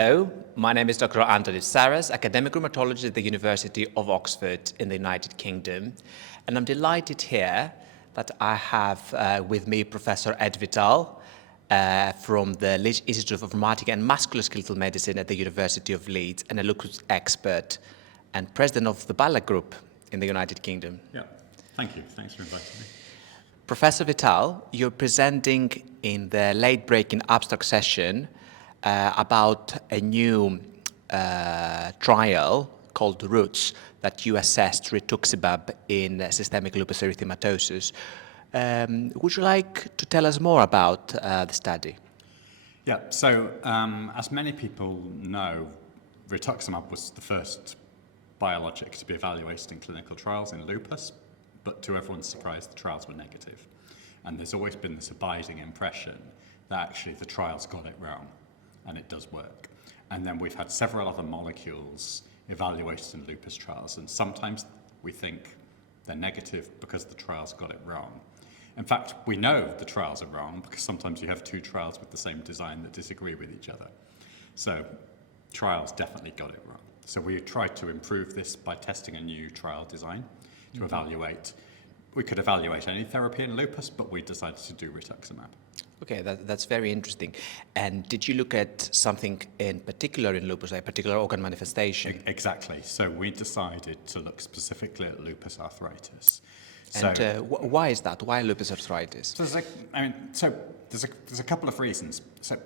Hello, my name is Dr. Anthony Saras, academic rheumatologist at the University of Oxford in the United Kingdom. And I'm delighted here that I have with me Professor Ed Vital from the Leeds Institute of Rheumatic and Musculoskeletal Medicine at the University of Leeds, and a lupus expert and president of the BALA Group in the United Kingdom. Yeah, thank you. Thanks for inviting me. Professor Vital, you're presenting in the late-breaking abstract session about a new trial called ROOTS that you assessed Rituximab in systemic lupus erythematosus. Would you like to tell us more about the study? Yeah, so as many people know, Rituximab was the first biologic to be evaluated in clinical trials in lupus, but to everyone's surprise, the trials were negative. And there's always been this abiding impression that actually the trials got it wrong, and it does work. And then we've had several other molecules evaluated in lupus trials, and sometimes we think they're negative because the trials got it wrong. In fact, we know the trials are wrong because sometimes you have two trials with the same design that disagree with each other. So trials definitely got it wrong. So we tried to improve this by testing a new trial design to evaluate. We could evaluate any therapy in lupus, but we decided to do Rituximab. Okay, that's very interesting. And did you look at something in particular in lupus, a particular organ manifestation? Exactly. So we decided to look specifically at lupus arthritis. And why is that? Why lupus arthritis? So there's a couple of reasons. So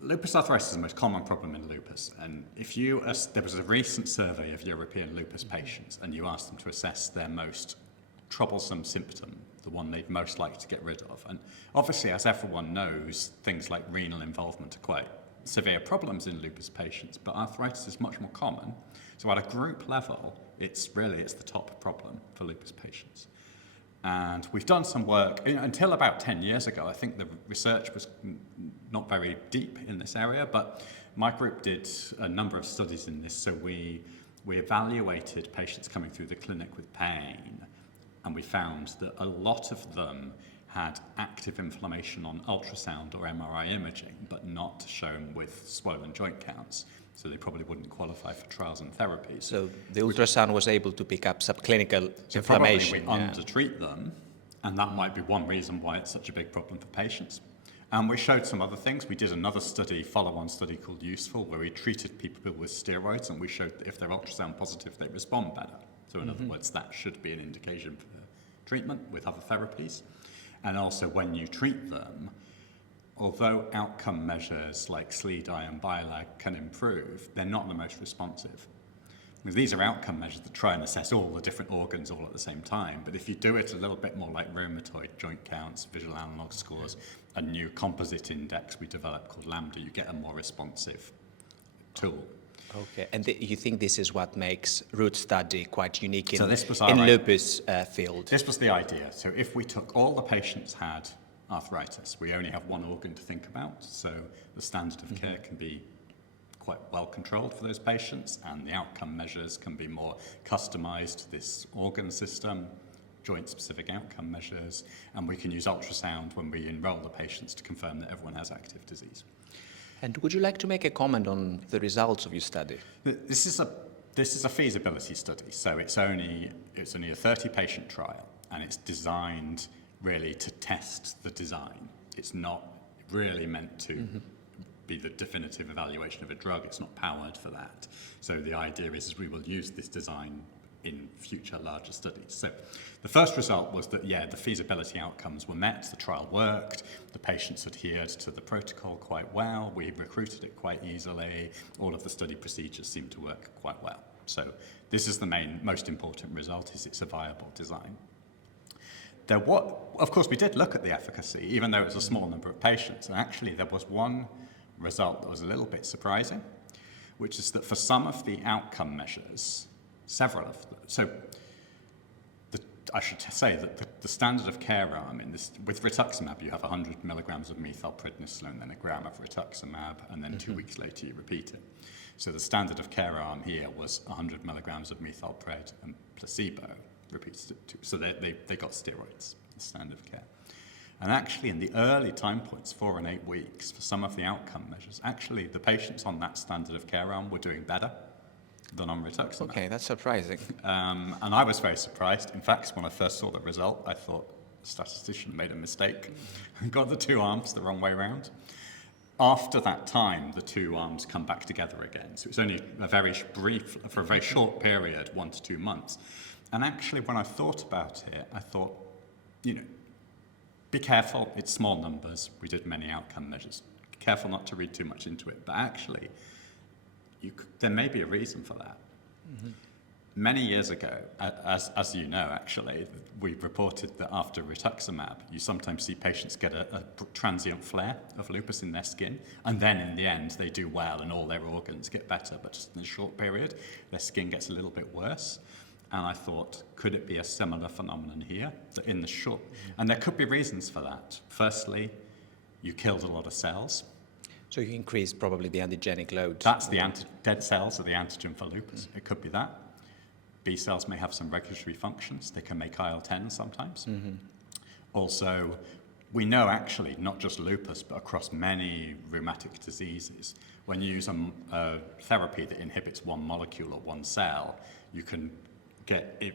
lupus arthritis is the most common problem in lupus, and there was a recent survey of European lupus patients, and you asked them to assess their most troublesome symptom, the one they'd most like to get rid of. And obviously, as everyone knows, things like renal involvement are quite severe problems in lupus patients, but arthritis is much more common. So at a group level, it's the top problem for lupus patients. And we've done some work, until about 10 years ago, I think the research was not very deep in this area, but my group did a number of studies in this. So we evaluated patients coming through the clinic with pain, and we found that a lot of them had active inflammation on ultrasound or MRI imaging, but not shown with swollen joint counts. So they probably wouldn't qualify for trials and therapies. So the ultrasound was able to pick up subclinical inflammation. Probably we undertreat them, and that might be one reason why it's such a big problem for patients. And we showed some other things. We did another study, follow-on study called USEFUL, where we treated people with steroids, and we showed that if they're ultrasound positive, they respond better. So in other words, that should be an indication for treatment with other therapies. And also when you treat them, although outcome measures like SLEDAI and BILAG can improve, they're not the most responsive. Because these are outcome measures that try and assess all the different organs all at the same time. But if you do it a little bit more like rheumatoid, joint counts, visual analog scores, a new composite index we developed called Lambda, you get a more responsive tool. Okay, and you think this is what makes ROOT study quite unique in the lupus field? This was the idea. So if we took all the patients had arthritis, we only have one organ to think about, so the standard of care can be quite well controlled for those patients, and the outcome measures can be more customized to this organ system, joint-specific outcome measures, and we can use ultrasound when we enroll the patients to confirm that everyone has active disease. And would you like to make a comment on the results of your study? This is a feasibility study, so it's only a 30-patient trial, and it's designed really to test the design. It's not really meant to be the definitive evaluation of a drug. It's not powered for that. So the idea is we will use this design in future larger studies. So the first result was that, the feasibility outcomes were met, the trial worked, the patients adhered to the protocol quite well, we recruited it quite easily, all of the study procedures seemed to work quite well. So this is the most important result, is it's a viable design. Of course, we did look at the efficacy, even though it was a small number of patients, and actually there was one result that was a little bit surprising, which is that for some of the outcome measures, several of them. So I should say that the standard of care arm in this, with Rituximab, you have 100 milligrams of methylprednisolone, then a gram of Rituximab, and then 2 weeks later you repeat it. So the standard of care arm here was 100 milligrams of methylpred and placebo, repeated it too. So they got steroids, the standard of care. And actually, in the early time points, 4 and 8 weeks, for some of the outcome measures, actually the patients on that standard of care arm were doing better than on Rituximab. Okay, that's surprising. And I was very surprised. In fact, when I first saw the result, I thought the statistician made a mistake and got the two arms the wrong way around. After that time, the two arms come back together again. So it's only a very brief, for a very short period, 1 to 2 months. And actually, when I thought about it, I thought, be careful, it's small numbers. We did many outcome measures. Careful not to read too much into it. But actually, there may be a reason for that. Mm-hmm. Many years ago, as you know, actually, we reported that after Rituximab, you sometimes see patients get a transient flare of lupus in their skin, and then in the end, they do well and all their organs get better, but just in a short period, their skin gets a little bit worse. And I thought, could it be a similar phenomenon here? That in the short, and there could be reasons for that. Firstly, you killed a lot of cells. So you increased probably the antigenic load. That's the dead cells are the antigen for lupus. It could be that. B cells may have some regulatory functions. They can make IL-10 sometimes. Mm-hmm. Also, we know actually, not just lupus, but across many rheumatic diseases, when you use a therapy that inhibits one molecule or one cell, you can get it.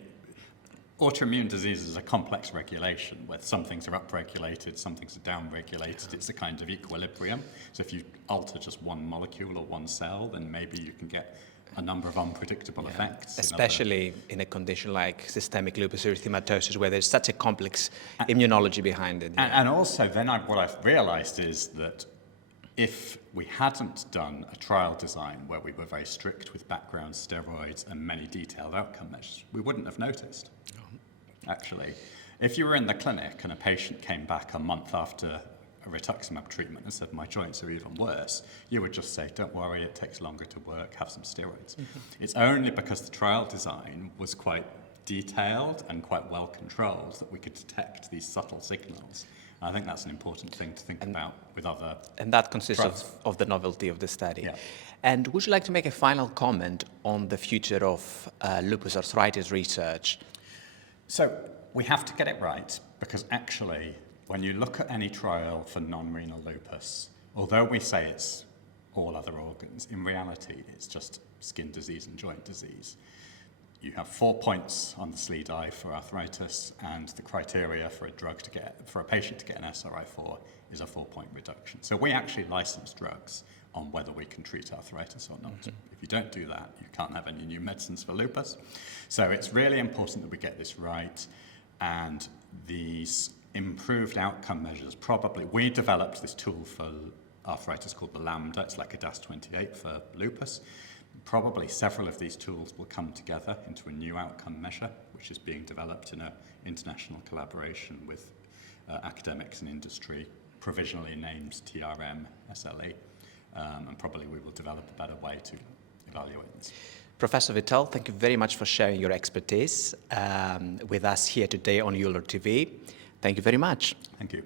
Autoimmune disease is a complex regulation where some things are upregulated, some things are downregulated. It's a kind of equilibrium. So if you alter just one molecule or one cell, then maybe you can get a number of unpredictable effects. Especially in a condition like systemic lupus erythematosus, where there's such a complex immunology behind it. Yeah. And also, then what I've realized is that if we hadn't done a trial design where we were very strict with background steroids and many detailed outcome measures, we wouldn't have noticed. Actually, if you were in the clinic and a patient came back a month after a rituximab treatment and said, my joints are even worse, you would just say, don't worry, it takes longer to work, have some steroids. Mm-hmm. It's only because the trial design was quite detailed and quite well controlled that we could detect these subtle signals. I think that's an important thing to think about with other And that consists of the novelty of the study. Yeah. And would you like to make a final comment on the future of lupus arthritis research? So we have to get it right, because actually, when you look at any trial for non-renal lupus, although we say it's all other organs, in reality, it's just skin disease and joint disease. You have 4 points on the SLEDAI for arthritis, and the criteria for a patient to get an SRI-4 is a 4-point reduction. So we actually license drugs on whether we can treat arthritis or not. Mm-hmm. If you don't do that, you can't have any new medicines for lupus. So it's really important that we get this right, and these improved outcome measures, we developed this tool for arthritis called the Lambda. It's like a DAS28 for lupus. Probably several of these tools will come together into a new outcome measure, which is being developed in an international collaboration with academics and industry, provisionally named TRM SLE, and probably we will develop a better way to evaluate this. Professor Vittal, thank you very much for sharing your expertise with us here today on EULAR TV. Thank you very much. Thank you.